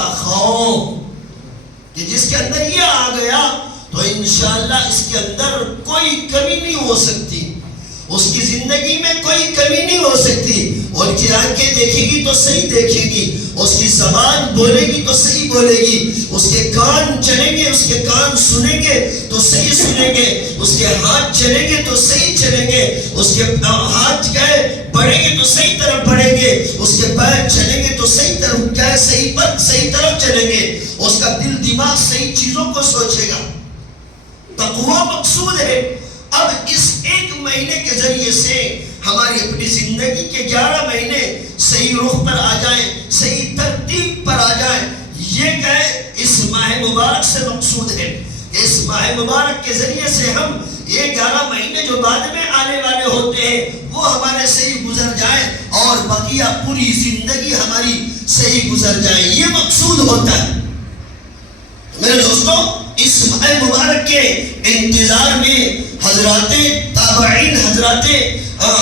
کا خوف کہ جس کے اندر یہ آ گیا تو انشاءاللہ اس کے اندر کوئی کمی نہیں ہو سکتی، اس کی زندگی میں کوئی کمی نہیں ہو سکتی. اور کی آنکھیں دیکھے گی تو صحیح دیکھے گی، اس کی زبان بولے گی تو صحیح بولے گی، اس کے کان چلیں گے، اس کے کان سنیں گے تو صحیح سنیں گے، اس کے ہاتھ چلیں گے تو صحیح چلیں گے، اس کے ہاتھ بڑھیں گے تو صحیح طرف بڑھیں گے، اس کے پیر چلیں گے تو صحیح طرف صحیح طرف چلیں گے، اس کا دل دماغ صحیح چیزوں کو سوچے گا. تقوی مقصود ہے. اب اس ایک مہینے کے ذریعے سے ہماری اپنی زندگی کے 11 مہینے صحیح رخ پر آ جائیں، صحیح ترتیب پر آ جائیں. یہ کہ اس ماہ مبارک سے مقصود ہے. اس ماہ مبارک کے ذریعے سے ہم یہ 11 مہینے جو بعد میں آنے والے ہوتے ہیں وہ ہمارے صحیح گزر جائیں اور بقیہ پوری زندگی ہماری صحیح گزر جائے. یہ مقصود ہوتا ہے. میرے دوستوں، اس ماہ مبارک کے انتظار میں حضرات تابعین، حضرات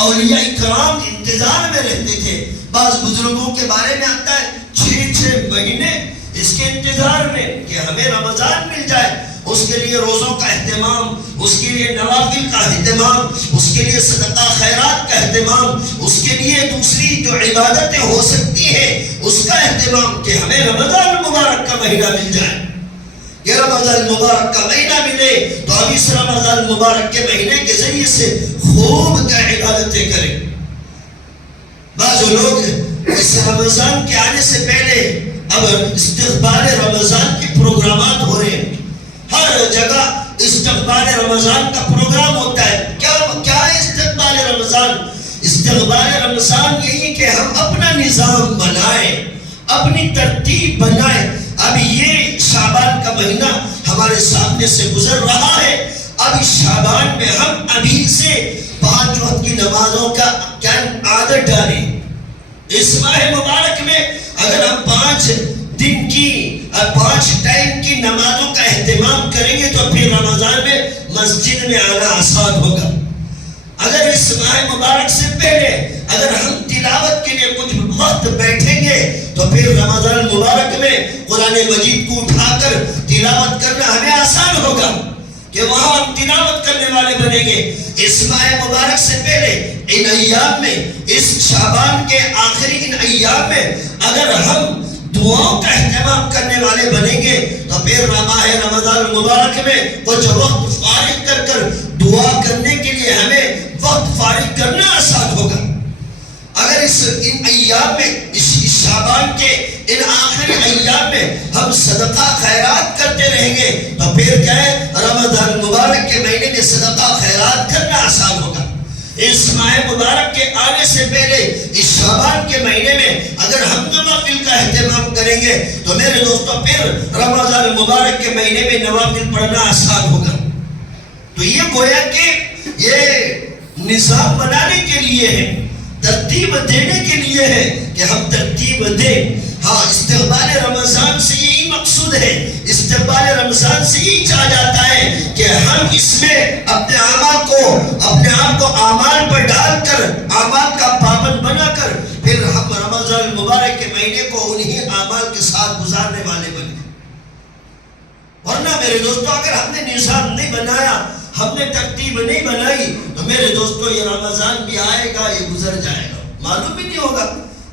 اولیاء کرام انتظار میں رہتے تھے. بعض بزرگوں کے بارے میں آتا ہے 6 مہینے اس کے انتظار میں کہ ہمیں رمضان مل جائے. اس کے لیے روزوں کا اہتمام، اس کے لیے نوافل کا اہتمام، اس کے لیے صدقہ خیرات کا اہتمام، اس کے لیے دوسری جو عبادتیں ہو سکتی ہیں اس کا اہتمام کہ ہمیں رمضان مبارک کا مہینہ مل جائے. یہ رمضان مبارک کا مہینہ ملے تو ہم اس رمضان مبارک کے مہینے کے ذریعے سے خوب عبادتیں کریں. بعض لوگ اس رمضان کے آنے سے پہلے اب استقبال رمضان کے پروگرامات ہو رہے ہیں. ہر جگہ استقبال رمضان کا پروگرام ہوتا ہے. کیا ہے استقبال رمضان؟ استقبال رمضان یہی کہ ہم اپنا نظام بنائیں، اپنی ترتیب بنائیں. اب یہ شعبان کا مہینہ ہمارے سامنے سے گزر رہا ہے. اب اس شعبان میں ہم ابھی سے 5 وقت کی نمازوں کا عادت ڈالیں. اس ماہ مبارک میں اگر ہم 5 دن کی اور 5 ٹائم کی نمازوں کا اہتمام کریں گے تو پھر رمضان میں مسجد میں آنا آسان ہوگا. اگر اس ماہ مبارک سے پہلے اگر ہم تلاوت کے لیے کچھ وقت بیٹھیں گے تو پھر رمضان مبارک میں قرآن مجید کو اٹھا کر تلاوت کرنا ہمیں آسان ہوگا کہ وہاں ہم تلاوت کرنے والے بنیں گے. اس ماہ مبارک سے پہلے ان ایام میں، اس شعبان کے آخری ان ایام میں اگر ہم دعاؤں کا اہتمام کرنے والے بنیں گے تو پھر ماہ رمضان مبارک میں کچھ وقت فارغ کر دعا کرنے کے لیے ہمیں وقت فارغ کرنا آسان ہوگا. اگر ان ایام میں، اس شعبان کے ان آخری ایام میں ہم صدقہ خیرات کرتے رہیں گے تو پھر کیا ہے رمضان مبارک کے مہینے میں صدقہ خیرات کرنا آسان ہوگا. اس ماہ مبارک کے آنے سے پہلے اس شعبان کے مہینے میں اگر ہم نوافل کا اہتمام کریں گے تو میرے دوستوں پھر رمضان مبارک کے مہینے میں نوافل پڑھنا آسان ہوگا. تو یہ گویا کہ یہ نظام بنانے کے لیے ہے، ترتیب دینے کے لیے ہے کہ ہم ترتیب دیں. ہاں، استقبال رمضان سے یہی مقصود ہے. استقبال رمضان سے یہی چاہا جاتا ہے کہ ہم اس میں اپنے آپ کو اعمال پر ڈال کر، اعمال کا پابند بنا کر پھر ہم رمضان المبارک کے مہینے کو انہی اعمال کے ساتھ گزارنے والے بنے. ورنہ میرے دوستوں اگر ہم نے نظام نہیں بنایا، ہم نے ترتیب نہیں بنائی تو میرے دوستوں یہ رمضان بھی آئے گا، یہ گزر جائے گا، معلوم بھی نہیں ہوگا.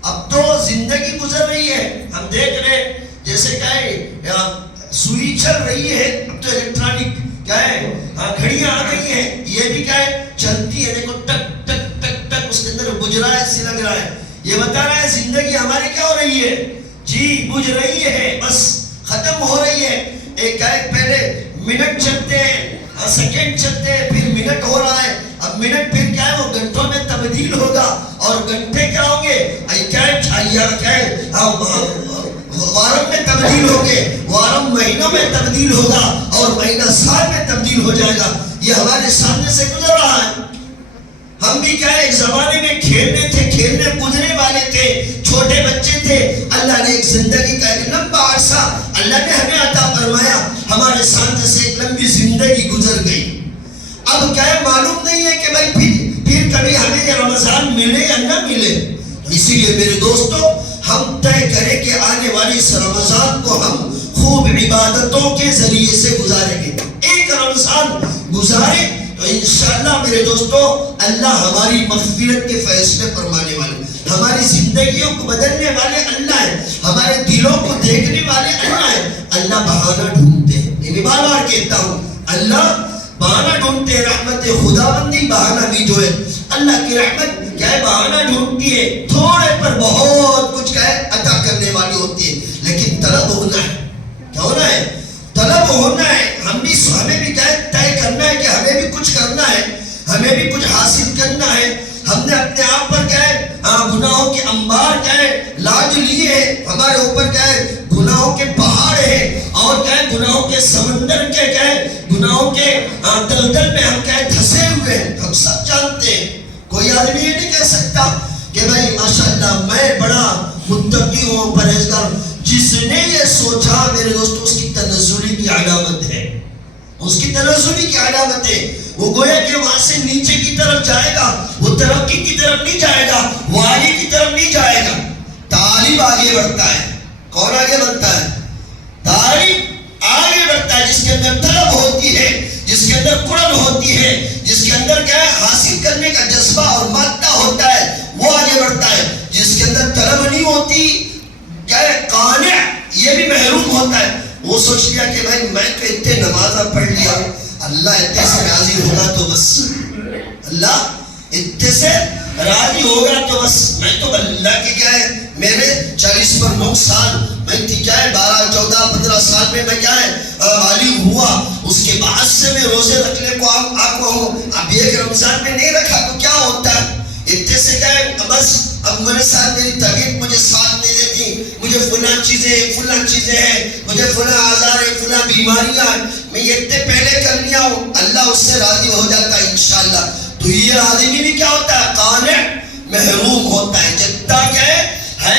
اب تو زندگی گزر رہی ہے، ہم دیکھ رہے جیسے کیا ہے سوئی چل رہی ہے. اب تو الیکٹرانک کیا ہے گھڑیاں آ گئی ہیں، یہ بھی کیا ہے چلتی ہے. دیکھو ٹک ٹک ٹک ٹک اس کے اندر بجھ رہا ہے، ایسے لگ رہا ہے. یہ بتا رہا ہے زندگی ہماری کیا ہو رہی ہے جی، بجھ رہی ہے، بس ختم ہو رہی ہے. ایک کیا ہے پہلے منٹ چلتے ہیں، سیکنڈ چلتے ہیں، پھر منٹ ہو رہا ہے. اب منٹ پھر کیا ہے وہ گھنٹوں میں تبدیل ہوگا اور گھنٹے کیا ہوں گے وارم میں تبدیل ہوں گے، وارم مہینوں میں تبدیل ہوگا اور مہینہ سال میں تبدیل ہو جائے گا. یہ ہمارے سامنے سے گزر رہا ہے. ہم بھی کیا ہے ایک زمانے میں کھیلنے کودنے والے تھے، چھوٹے بچے تھے. اللہ نے ایک زندگی کا ایک لمبا عرصہ اللہ نے ہمیں عطا فرمایا، ہمارے سامنے سے ایک لمبی زندگی گزر گئی. اب کیا ہے معلوم نہیں ہے کہ بھائی پھر کبھی ہمیں یہ رمضان ملے یا نہ ملے. اسی لیے میرے دوستوں ہم طے کریں کہ آنے والی اس رمضان کو ہم خوب عبادتوں کے ذریعے سے گزاریں گے. ایک رمضان گزارے تو انشاءاللہ میرے دوستو اللہ ہماری مغفرت کے فیصلے فرمانے والے، ہماری زندگیوں کو بدلنے والے اللہ ہے، ہمارے دلوں کو دیکھنے والے اللہ ہے. اللہ بہانہ ڈھونڈتے ہیں، میں بار بار کہتا ہوں اللہ بہانہ ڈھونڈتے ہیں. رحمت خدا بندی بہانہ بھی جو ہے، اللہ کی رحمت کیا ہے بہانہ ڈھونڈتی ہے، تھوڑے پر بہت کچھ کیا ہے عطا کرنے والی ہوتی ہے. لیکن طلب ہونا ہے، کیا ہونا ہے؟ طلب ہونا ہے. ہمیں بھی کیا ہے طے کرنا ہے کہ ہمیں بھی کچھ کرنا ہے، ہمیں بھی کچھ حاصل کرنا ہے. ہم نے اپنے آپ پر کیا ہے گناہوں کے انبار کیا ہے لاج لیے ہیں، ہمارے اوپر کیا ہے گناہوں کے پہاڑ ہیں، اور کیا ہے گناہوں کے سمندر کے کیا ہے گناہوں کے دلدل میں ہم کیا ہے دھسے ہوئے ہیں. ہم سب جانتے ہیں، کوئی آدمی یہ نہیں کہہ سکتا کہ بھائی ماشاءاللہ میں بڑا متقی ہوں، پرہیزگار ہوں. جس نے یہ سوچا میرے دوستو اس کی تنزلی کی علامت ہے، اس کی تنزلی کی علامت ہے. وہ گویا کہ وہاں سے نیچے کی طرف جائے گا، وہ ترقی کی طرف نہیں جائے گا، وہ آگے کی طرف نہیں جائے گا. طالب آگے بڑھتا ہے. کون آگے بڑھتا ہے؟ طالب آگے بڑھتا ہے جس کے اندر طلب ہوتی ہے، جس کے اندر قرب ہوتی ہے، جس کے اندر کیا ہے حاصل کرنے کا جذبہ اور مادہ ہوتا ہے، وہ آگے بڑھتا ہے. جس کے اندر طلب نہیں ہوتی کیا ہے قانع، یہ بھی محروم ہوتا ہے. وہ سوچ لیا کہ بھائی میں تو اتنے نمازہ پڑھ لیا، اللہ اتنے سے راضی ہوگا تو بس، اللہ اتنے سے راضی ہوگا تو بس. میں تو اللہ کی کیا ہے میرے 40 پر 9 سال میں کیا ہے 12 14 15 سال میں میں کیا ہے بالغ ہوا، اس کے بعد سے میں روزے رکھنے کو آپ کو ہوں. اب ایک رمضان میں نہیں رکھا تو کیا ہوتا ہے؟ اتنے سے کیا ہے بس اب میرے ساتھ میری طبیعت مجھے ساتھ نہیں دیتی، مجھے فلاں چیزیں ہیں، مجھے فلاں آزار ہے، فلاں بیماریاں ہیں، میں یہ اتنے پہلے کر لیا ہوں. اللہ اس سے راضی ہو جاتا ہے انشاءاللہ. تو یہ آدمی بھی کیا ہوتا ہے قانع، محروم ہوتا ہے. جتنا کیا ہے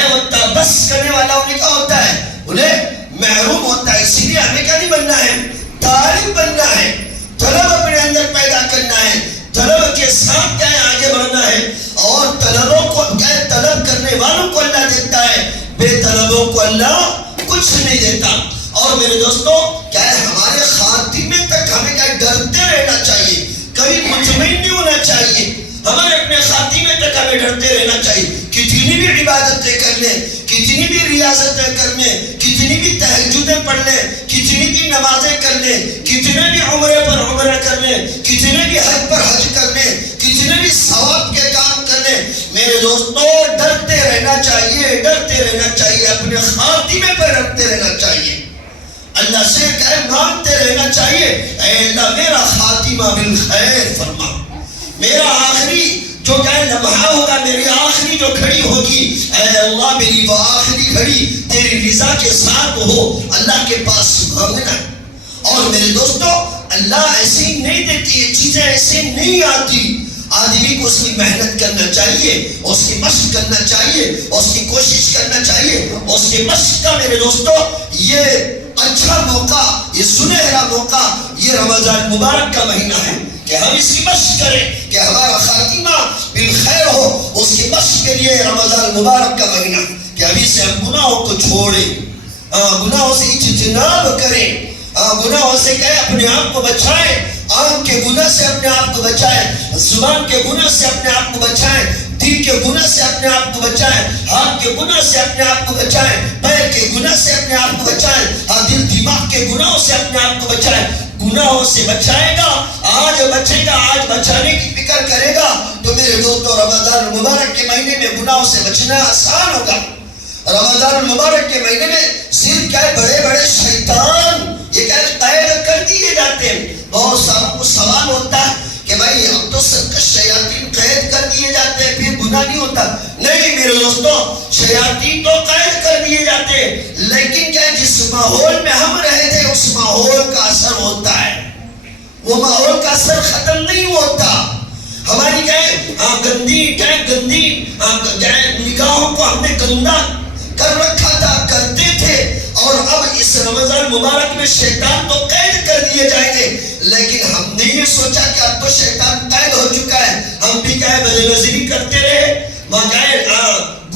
اتنا بس کرنے والا انہیں کیا ہوتا ہے انہیں محروم ہوتا ہے. اسی لیے ہمیں کیا نہیں بننا ہے؟ طالب بننا ہے، طلب اپنے اندر پیدا کرنا ہے، طلب کے ساتھ کیا ہے آگے بڑھنا ہے. اور طلبوں کو کیا ہے طلب کرنے والوں کو اللہ دیتا ہے، بے طلبوں کو اللہ کچھ نہیں دیتا. اور میرے دوستو کیا ہے ہمارے خاتمے تک ہمیں کیا ڈرتے رہنا چاہیے، کبھی مطمئن نہیں ہونا چاہیے. ہمارے اپنے خاتمے تک ہمیں ڈرتے رہنا چاہیے. کتنی بھی عبادتیں کر لیں، کتنی بھی ریاضتیں کر لیں، کتنی بھی تہجدیں پڑھ لیں، کتنی بھی نمازیں کر لیں، کتنے بھی عمرے پر عمرہ کر لیں، کتنے بھی حج پر حج کر لیں، کتنے بھی ثواب کے کام کر لیں، میرے دوستو ڈرتے رہنا چاہیے، ڈرتے رہنا چاہیے، اپنے خاتمے پر ڈرتے رہنا چاہیے. اللہ سے کہے مانگتے رہنا چاہیے اے اللہ میرا خاتمہ بالخیر فرما، میرا آخری جو کیا لمحہ ہوگا، میری آخری جو گھڑی ہوگی اے اللہ میری وہ آخری گھڑی تیری رضا کے ساتھ ہو. اللہ کے پاس مانگنا. اور میرے دوستو اللہ ایسی نہیں دیتی، یہ چیزیں ایسے نہیں آتی. آدمی کو اس کی محنت کرنا چاہیے، اس کی مشق کرنا چاہیے، اس کی کوشش کرنا چاہیے. اس کی مشق کا میرے دوستو یہ اچھا موقع، یہ سنہرا موقع یہ رمضان مبارک کا مہینہ ہے کہ ہم اس کی مشق کریں کہ ہمارا خاتمہ بالخیر ہو. اس کی مشق کے لیے رمضان مبارک کا مہینہ کہ ابھی سے ہم گناہوں کو چھوڑیں، گناہوں سے اجتناب کریں، گناہوں سے کہ اپنے آپ کو بچائیں، آنکھ کے گناہ سے اپنے آپ کو بچائیں، زبان کے گناہ سے اپنے آپ کو بچائیں، دل کے گناہ سے اپنے آپ کو بچائیں، ہاتھ کے گناہ سے اپنے آپ کو بچائیں، پیر کے گناہ سے اپنے آپ کو بچائیں، دل دماغ کے گناہوں سے اپنے آپ کو بچائیں. گناہوں سے بچائے گا، آج بچے گا، آج بچانے کی فکر کرے گا تو میرے دوستو رمضان المبارک کے مہینے میں گناہوں سے بچنا آسان ہوگا. رمضان المبارک کے مہینے میں صرف کیا بڑے بڑے شیطان یہ کیا قید کر دیے جاتے ہیں. بہت ساروں کو سوال ہوتا ہے کہ بھائی اب تو سرکش شیاطین قید کر دیے جاتے ہیں پھر گناہ نہیں ہوتا. نہیں میرے دوستو شیاطین تو قید کر دیے جاتے ہیں، لیکن کیا جس ماحول میں ہم رہے تھے اس ماحول کا اثر ہوتا ہے، وہ ماحول کا اثر ختم نہیں ہوتا. ہماری کیا گندی نگاہوں کو ہم نے گندا کر رکھا تھا، کرتے تھے. اور اب اس رمضان مبارک میں شیطان تو قید کر دیے جائیں گے، لیکن ہم نے یہ سوچا کہ اب تو شیطان قید ہو چکا ہے، ہم بھی کیا ہے بد نظری کرتے رہے،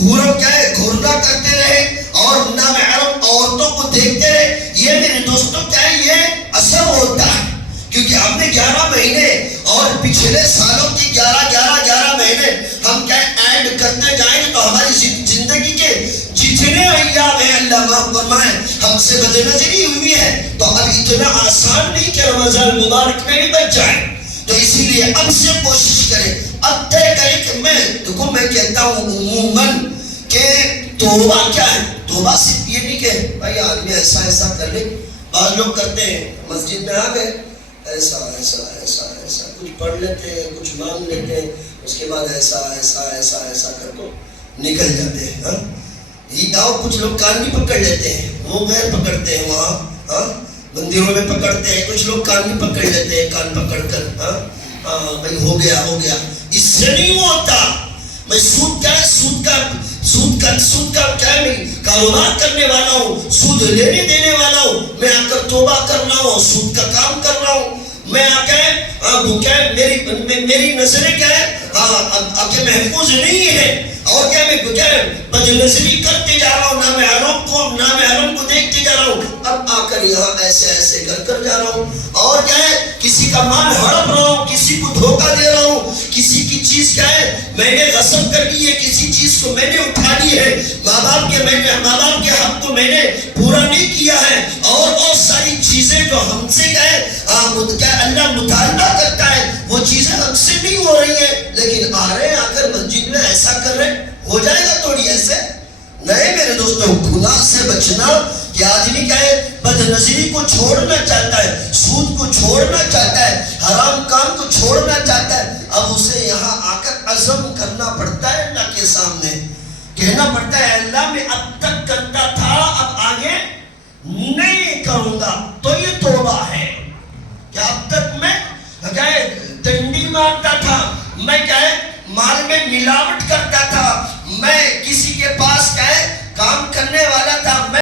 گھوروں کیا ہے گھورنا کرتے رہے اور نامحرم عورتوں کو دیکھتے رہے، یہ میرے دوستوں کیا ہے یہ اثر ہوتا ہے، کیونکہ ہم نے 11 مہینے اور پچھلے سالوں کی 11 مہینے ہم کیا ایڈ کرتے جائیں گے تو ہماری زندگی کے جتنے ایام ہیں اللہ معاف فرمائے ہم سے بد نظری ہوئی ہے، تو اب اتنا آسان نہیں کہ رمضان مبارک میں بھی بچ جائیں، تو اسی لیے اب سے کوشش کریں، اب طے کریں کہ میں کہتا ہوں عموماً کہ توبہ کیا ہے، توبہ صرف یہ نہیں کہ بھائی آدمی ایسا کر لے، بعض لوگ کرتے ہیں مسجد میں آ گئے ایسا کچھ پڑھ لیتے ہیں کچھ مانگ لیتے ہیں، اس کے بعد ایسا کر کو نکل جاتے ہیں، ہاں اور کچھ لوگ کان بھی پکڑ لیتے ہیں، وہ غیر پکڑتے ہیں وہاں، ہاں مندروں میں پکڑتے ہیں، کچھ لوگ کان بھی پکڑ لیتے ہیں، کان پکڑ کر ہاں بھائی ہو گیا، اس سے نہیں ہوتا۔ میں سود کیا ہے، سود کا کیا ہے، میں کاروبار کرنے والا ہوں، سود لینے دینے والا ہوں، میں آ کر توبہ کر رہا ہوں، سود کا کام کر رہا ہوں، میں آ کے میری نظریں کیا ہے آ کے محفوظ نہیں ہے، اور کیا میں بد نظری کرتے جا رہا ہوں، نامحرم کو دیکھتے جا رہا ہوں، اب آ کر یہاں ایسے کر جا رہا ہوں، اور کیا ہے کسی کا مال ہڑپ رہا ہوں، کسی کو دھوکہ دے رہا ہوں، کسی کی چیز کیا ہے میں نے غصب کر لی ہے، کسی چیز کو میں نے اٹھا لی ہے، ماں باپ کے حق کو میں نے پورا نہیں کیا ہے، اور بہت ساری چیزیں جو ہم سے کیا ہے اللہ مطالبہ کرتا ہے وہ چیزیں ہم سے نہیں ہو رہی ہیں، لیکن آ رہے ہیں آ کر مسجد میں ایسا کر رہے ہیں، ہو جائے گا تھوڑی ایسے نہیں میرے دوستوں، گناہ سے بچنا کہ آدمی کیا ہے بد نظری کو چھوڑنا چاہتا ہے، سود کو چھوڑنا چاہتا ہے، حرام کام کو چھوڑنا چاہتا ہے، اب اسے یہاں آ کر عزم کرنا پڑتا ہے اللہ کے سامنے، کہنا پڑتا ہے اللہ میں اب تک کرتا تھا اب آگے نہیں کروں گا، تو یہ توبہ ہے کہ اب تک میں ڈنڈی مارتا تھا، میں کیا ہے مال میں ملاوٹ کرتا تھا،